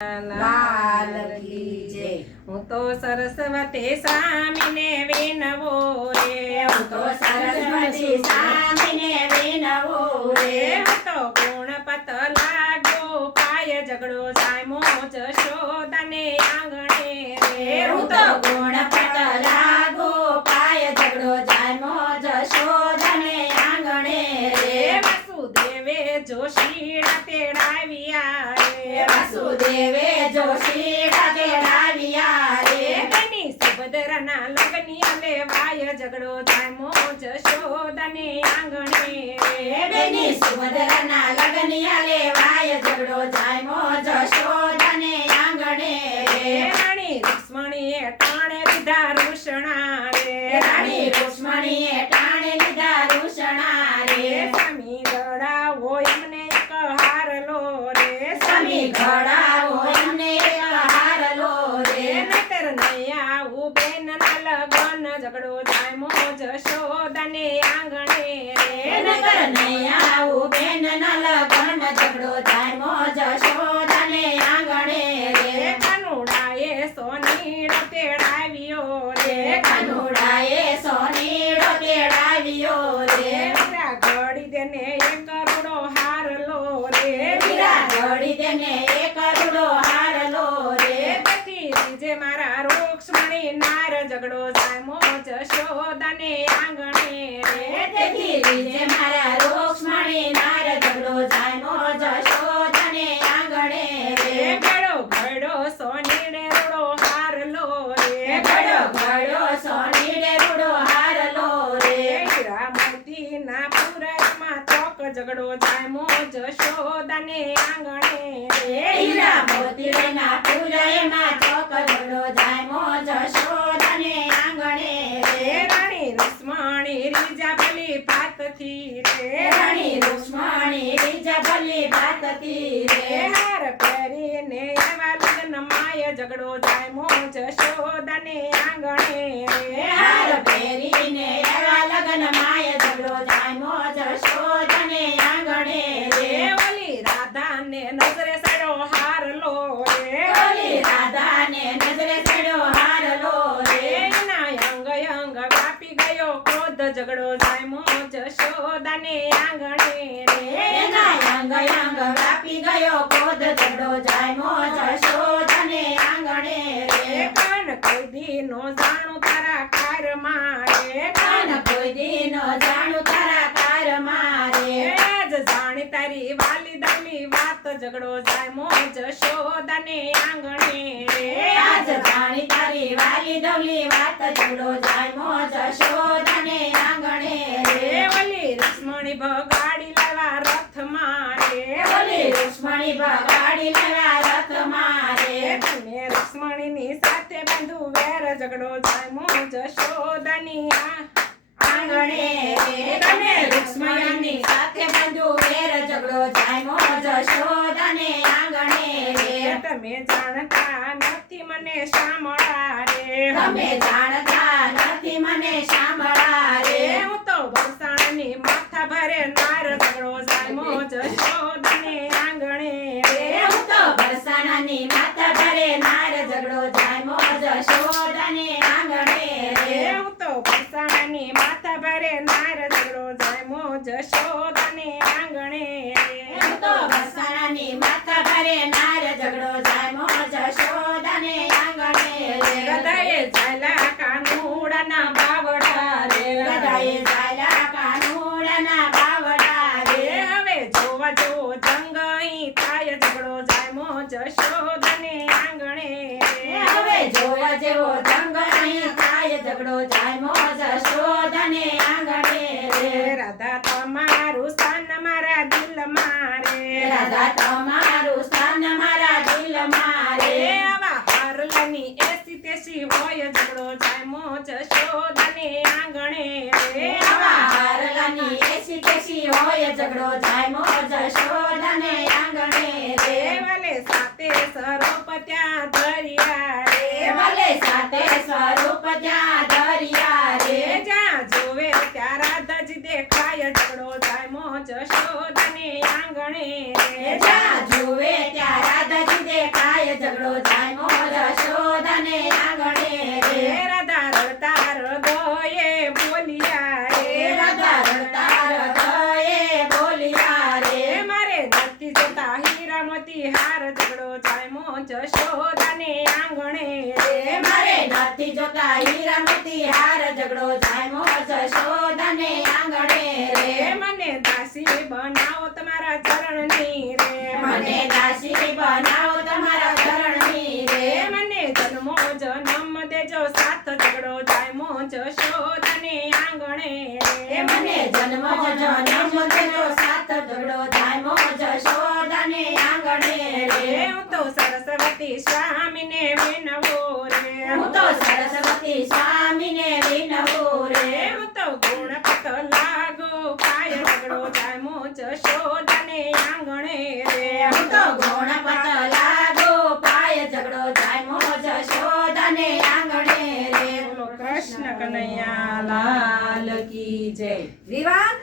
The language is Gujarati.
લાલ કી જય। હું તો સરસ્વતી સ્વામીને વિનવો રે, હું તો સરસ્વતી સ્વામીને વિનવો રે। હું તો ગુણપત લાગ્યો પાય ઝઘડો જામો જશોદાને આંગણે રે, હું તો ગુણપત લાગો પાય ઝઘડો જામ્યો જશોદાને આંગણે રે। વાસુદેવે જોશીડા તેડાવ્યા રે, વાસુદેવે જોશીડા તેડાવ્યા રે। બેની સુભદ્રાના લગ્ન લેવાય ઝઘડો જામો જશોદાને આંગણે રે, બેની સુભદ્રાના લગ્ન લેવાય ઝઘડો જામ્યો જશોદાને આંગણે રે। રાણી રુક્ષ્મણીએ ટાણે લીધા રૂષણા રે, રાણી રુક્ષ્મણીએ ટાણે લીધા રૂષણા રે। સ્વામી ગળાવો એમને એક હારલો રે, સ્વામી ઘડાવો એમને એક હારલો રે। નહીતર નહીં આવું બેનના લગન ઝઘડો જામો જશોદાને આંગણે રે, નગર નહીં આવું બેનના લગન ઝઘડો જામ્યો જશોદાને આંગણે રે। કાનુડાએ સોનીડો તેડાવ્યો રે, કાનુડાએ સોનીડો તેડાવ્યો રે। મીરા ઘડી દેને એક કરોડો હારલો રે, મીરા ઘડી તેને એક કરોડો હારલો રે। પછી રીજે મારા રૂક્ષ્મણી નાર ઝઘડો જામો જશોદાને આંગણે રે, તેથી રીજે મારા રૂક્ષ્મણી નાર ઝઘડો જામ્યો જશોદાને આંગણે રે। ગળો ઘડો સોનીડે રૂડો હારલો રે, ઘડો ઘડો સોનીડે રૂડો હારલો રે। હીરા મોતીના પુરામાં ચોક ઝઘડો જામો જશોદાને આંગણે રે, હીરા મોતીના પુરાયમાં ચોક ઝઘડો જામ્યો જશોદાને આંગણે રે। રાણી રુક્ષ્મણી રીજા ભલી ભાતથી રે, રાણી રુક્ષ્મણી રીજા ભલી ભાતથી રે। હાર પહેરીને એવા લગ્ન માય ઝઘડો જામો જશોદાને આંગણે રે, હાર પહેરીને એવા લગ્ન માય ઝઘડો જામ્યો જશોદાને આંગણે રે। ઓલી રાધાને નજરે સડો હારલો રે, ઓલી રાધાને નજરે ચડ્યો હારલો રે। એના અંગ અંગ વ્યાપી ગયો ક્રોધ ઝઘડો જામો જશોદાને આંગણે રે, એના અંગ અંગ વ્યાપી ગયો ક્રોધ ઝઘડો જામ્યો જશોદાને આંગણે રે। કાન કોઈ દી નો જાણું તારા કારમાં રે, કાન કોઈ દી ન જાણું તારા કારમાં રે। આજ જાણી તારી વાલી દાલી વાત ઝઘડો જામો જશોદાને આંગણે રે, આજ જાણી તારી વાલી દવલી વાત ઝઘડો જામ્યો જશોદાને આંગણે રે। ઓલી રુક્ષ્મણી ભગાડી લેવા રથમાં રે, ઓલી રુક્ષ્મણી બગાડી લેવા રથમાં રે। તમે રુક્ષ્મણીની સાથે બંધુ વેર ઝઘડો જામો જશોદાની આંગણે રે તમે રુક્ષ્મણીની સાથે બંધુ વેર ઝઘડો જામ્યો જશોદાને આંગણે રે। તમે જાણતા નથી મને સાંભળા રે, તમે જાણતા નથી મને સાંભળા રે। હું તો વરસાણની માથા ભરે નાર ઝઘડો જામો જશોદાને આંગણે રે હું તો બરસાનાની માથા ભરે નાર ઝઘડો જામ્યો જશોદાને આંગણે રે। હું તો વરસાણની માથા ભરે નાર ઝઘડો જામો જશોદાને આંગણે હું તો બરસાનાની માથા ભરે નાર ઝઘડો જામ્યો જશોદાને આંગણે રે। હૃદયે ઝાલા કાનુડાના બાવડા રે, હૃદયે ઝાલા કાનુડાના બાવડા રે। હવે જોવા જો જંગ અહીં થાય ઝઘડો જામો જશોદાને આંગણે હવે જોવા જેવો જંગ અહીં થાય ઝઘડો જામ્યો જશોદાને આંગણે રે। રાધા તમારું સ્થાન મારા દિલમાં રે, રાધા તમારું સ્થાન મારા દિલમાં રે। આવા હારલાની એસી તેસી હોય ઝઘડો જામો જશોદાને આંગણે રે, આવા હારલાની એસી તેસી હોય ઝઘડો જામ્યો જશોદાને આંગણે રે। વાલે સાથે સરોપ ત્યાં ધર્યા રે, વાલે સાથે સ્વરૂપ ત્યાં ધર્યા રે। જ્યાં જોવે ત્યાં રાધાજી દેખાય ઝઘડો જામો જશોદાને આંગણે રે, જ્યાં જોવે ત્યાં રાધાજી દેખાય ઝઘડો જાય મો જશોદાને આંગણે રે રાધા રડતા હૃદયે બોલ્યા રે રાધા રડતા હૃદયે બોલ્યા રે મારે ધરતી જોતા હીરા મોતી હાર ઝઘડો જાય મો જશોદાને આંગણે રે મારે નથી જોતા હીરા મોતી હાર ઝઘડો જાય મો જશોદાને આંગણે રે મને દાસી બનાવો તમારા ચરણની રે મને દાસી બનાવો તમારા ચરણની રે મને જન્મો જન્મ દેજો સાથ ઝઘડો જાય મો જશોદાને આંગણે એ મને જન્મ જન્મ દેજો સાથ ઝઘડો જાય મો જશોદાને આંગણે રે હું તો સરસ્વતી સ્વામીને વિનવો રે હું તો સરસ્વતી સ્વામીને વિનવું રે હું તો ગુણપત લાગો પાય ઝઘડો જાય મો જશોદાને આંગણે રે હું તો ગુણપત લાગો પાય ઝઘડો જાય મો જશોદાને આંગણે રે બોલો કૃષ્ણ કનૈયા લાલ કી જય વિવાન